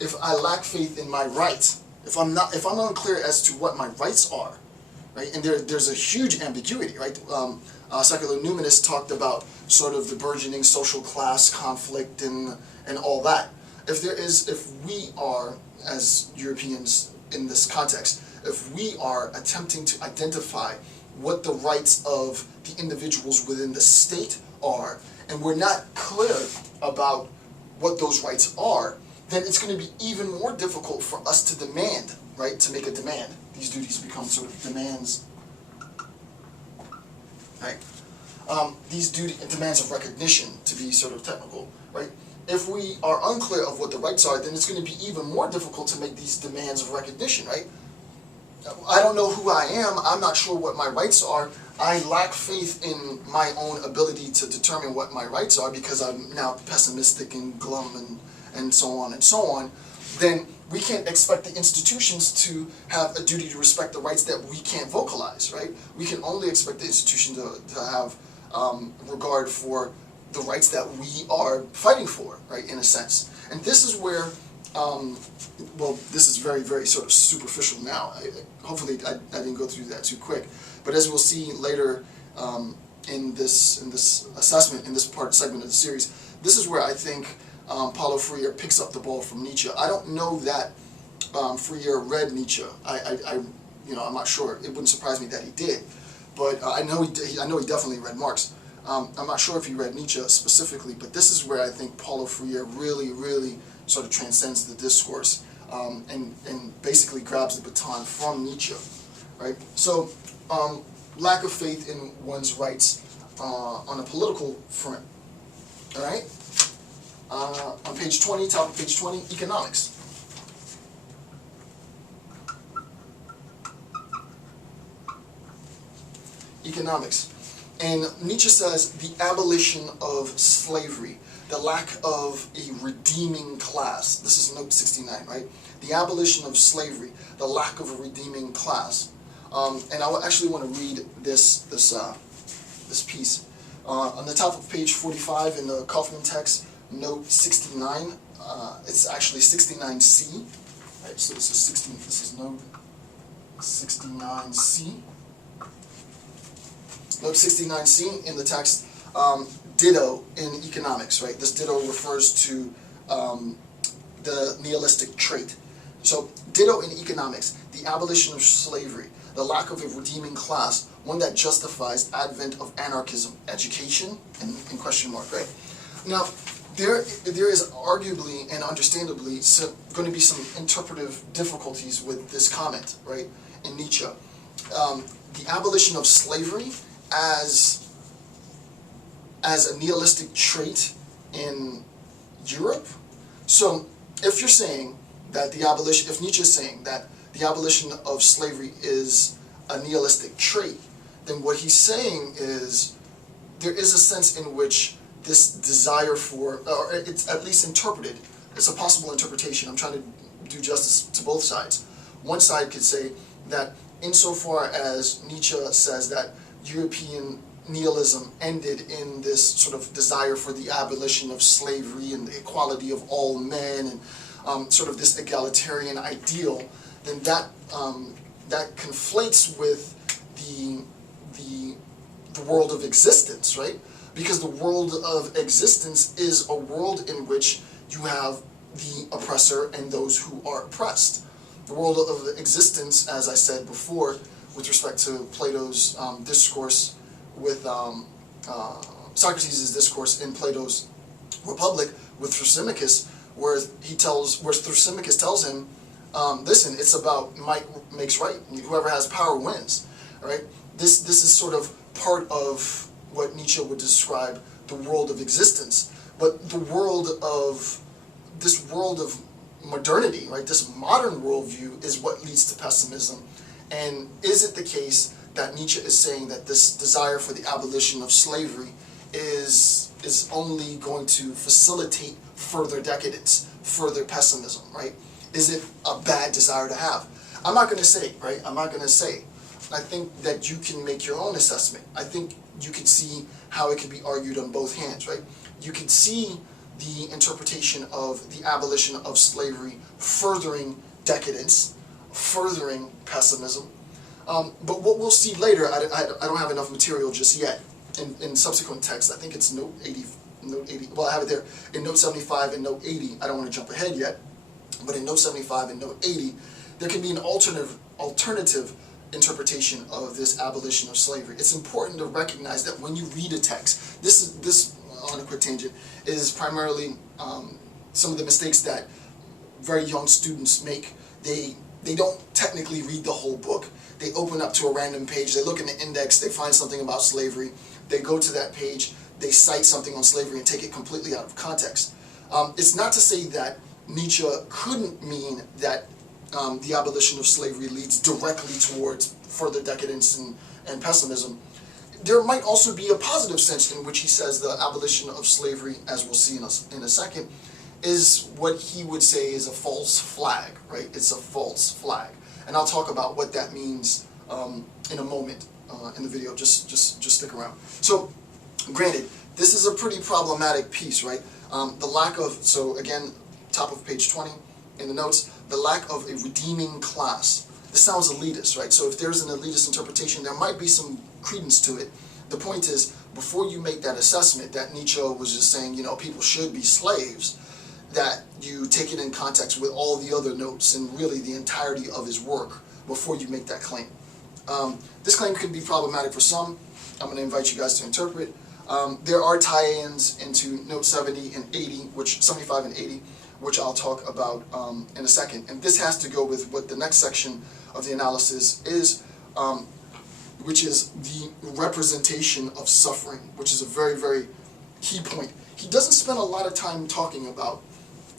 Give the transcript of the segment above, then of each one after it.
if I lack faith in my rights, if I'm unclear as to what my rights are, right? And there's a huge ambiguity, right? Secular Numinist talked about sort of the burgeoning social class conflict and all that. If we are, as Europeans in this context, if we are attempting to identify what the rights of the individuals within the state are, and we're not clear about what those rights are, then it's going to be even more difficult for us to demand, right? To make a demand. These duties become sort of demands, right? These demands of recognition, to be sort of technical, right? If we are unclear of what the rights are, then it's going to be even more difficult to make these demands of recognition, right? I don't know who I am. I'm not sure what my rights are. I lack faith in my own ability to determine what my rights are because I'm now pessimistic and glum and so on and so on. Then we can't expect the institutions to have a duty to respect the rights that we can't vocalize, right? We can only expect the institution to have regard for the rights that we are fighting for, right, in a sense. And this is where, well, this is very, very sort of superficial now. Hopefully I didn't go through that too quick. But as we'll see later in this assessment, in this segment of the series, this is where I think Paulo Freire picks up the ball from Nietzsche. I don't know that Freire read Nietzsche. I'm not sure. It wouldn't surprise me that he did, but I know he definitely read Marx. I'm not sure if he read Nietzsche specifically, but this is where I think Paulo Freire really, really sort of transcends the discourse and basically grabs the baton from Nietzsche, right? So, lack of faith in one's rights on a political front, all right? On page 20, top of page 20, economics. Economics. And Nietzsche says the abolition of slavery, the lack of a redeeming class. This is note 69, right? The abolition of slavery, the lack of a redeeming class. And I actually want to read this piece. On the top of page 45 in the Kaufman text, note 69, it's actually 69C. Right, so this is note 69C. Note 69C in the text, ditto in economics, right? This ditto refers to the nihilistic trait. So, ditto in economics, the abolition of slavery, the lack of a redeeming class, one that justifies advent of anarchism, education, in question mark, right? Now, there is arguably and understandably going to be some interpretive difficulties with this comment, right, in Nietzsche. The abolition of slavery as a nihilistic trait in Europe. So if you're saying that if Nietzsche is saying that the abolition of slavery is a nihilistic trait, then what he's saying is there is a sense in which this desire for, or it's at least interpreted, it's a possible interpretation. I'm trying to do justice to both sides. One side could say that insofar as Nietzsche says that European nihilism ended in this sort of desire for the abolition of slavery and the equality of all men and sort of this egalitarian ideal, then that conflates with the world of existence, right? Because the world of existence is a world in which you have the oppressor and those who are oppressed. The world of existence, as I said before, with respect to Plato's discourse with Socrates' discourse in Plato's Republic with Thrasymachus, where Thrasymachus tells him, listen, it's about might makes right. Whoever has power wins. All right. This is sort of part of what Nietzsche would describe the world of existence, but the world of modernity, right? This modern worldview is what leads to pessimism. And is it the case that Nietzsche is saying that this desire for the abolition of slavery is only going to facilitate further decadence, further pessimism, right? Is it a bad desire to have? I'm not going to say, right? I'm not going to say. I think that you can make your own assessment. I think you can see how it can be argued on both hands, right? You can see the interpretation of the abolition of slavery furthering decadence, furthering pessimism. But what we'll see later, I don't have enough material just yet, in subsequent texts. I think it's note 80, well, I have it there, in note 75 and note 80. I don't want to jump ahead yet, but in note 75 and note 80, there can be an alternative interpretation of this abolition of slavery. It's important to recognize that when you read a text, this on a quick tangent, is primarily some of the mistakes that very young students make. They don't technically read the whole book. They open up to a random page, they look in the index, they find something about slavery, they go to that page, they cite something on slavery and take it completely out of context. It's not to say that Nietzsche couldn't mean that the abolition of slavery leads directly towards further decadence and pessimism. There might also be a positive sense in which he says the abolition of slavery, as we'll see in a second, is what he would say is a false flag, right? It's a false flag. And I'll talk about what that means in a moment in the video. Just stick around. So, granted, this is a pretty problematic piece, right? The lack of, so again, top of page 20 in the notes, the lack of a redeeming class. This sounds elitist, right? So if there's an elitist interpretation, there might be some credence to it. The point is, before you make that assessment that Nietzsche was just saying, you know, people should be slaves, that you take it in context with all the other notes and really the entirety of his work before you make that claim. This claim can be problematic for some. I'm going to invite you guys to interpret. There are tie-ins into note 70 and 80, 75 and 80, which I'll talk about in a second. And this has to go with what the next section of the analysis is, which is the representation of suffering, which is a very, very key point. He doesn't spend a lot of time talking about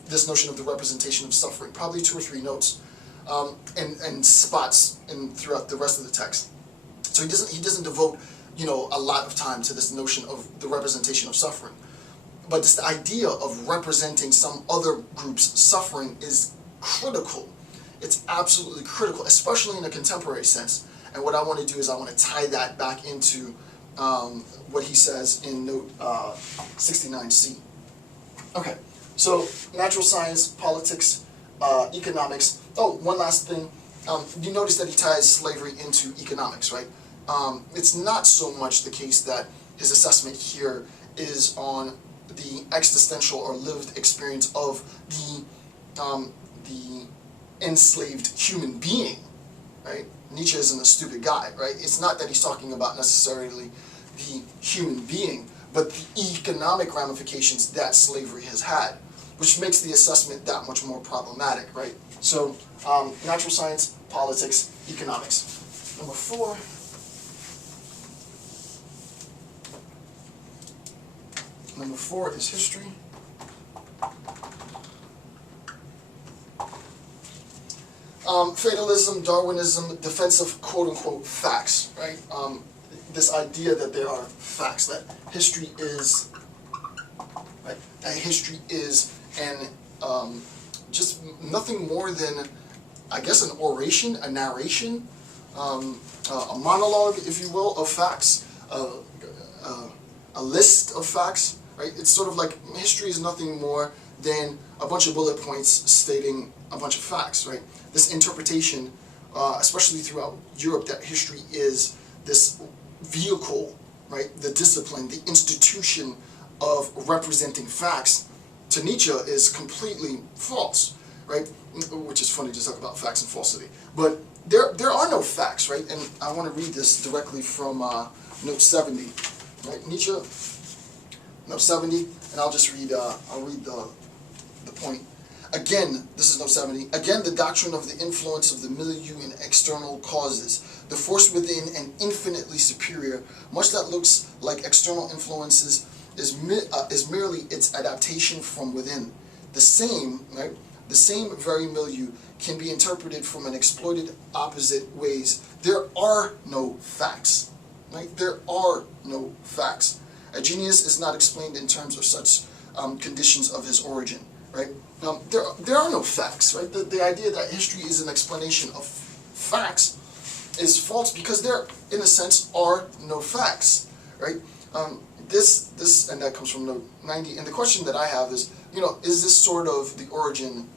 this notion of the representation of suffering, probably 2 or 3 notes, and spots throughout the rest of the text. So he doesn't devote, you know, a lot of time to this notion of the representation of suffering. But this idea of representing some other group's suffering is critical. It's absolutely critical, especially in a contemporary sense. And what I want to do is I want to tie that back into what he says in note 69C. Okay, so natural science, politics, economics. Oh, one last thing. You notice that he ties slavery into economics, right? It's not so much the case that his assessment here is on the existential or lived experience of the enslaved human being, right? Nietzsche isn't a stupid guy, right? It's not that he's talking about necessarily the human being, but the economic ramifications that slavery has had, which makes the assessment that much more problematic, right? So, natural science, politics, economics. Number 4. Number 4 is history. Fatalism, Darwinism, defense of quote-unquote facts, right? This idea that there are facts, that history is, right? That history is just nothing more than, I guess, an oration, a narration, a monologue, if you will, of facts, a list of facts, right? It's sort of like history is nothing more than a bunch of bullet points stating a bunch of facts, right? This interpretation, especially throughout Europe, that history is this vehicle, right? The discipline, the institution of representing facts, to Nietzsche is completely false, right? Which is funny to talk about facts and falsity. But there are no facts, right? And I want to read this directly from note 70, right? Nietzsche, note 70, and I'll just read, I'll read the point. Again, this is note 70, again the doctrine of the influence of the milieu in external causes, the force within and infinitely superior, much that looks like external influences is merely its adaptation from within. The same, right, the same very milieu can be interpreted from an exploited opposite ways. There are no facts, right? There are no facts. A genius is not explained in terms of such conditions of his origin, right? There are no facts, right? The idea that history is an explanation of facts is false because there, in a sense, are no facts, right? this, and that comes from note 90, and the question that I have is, is this sort of the origin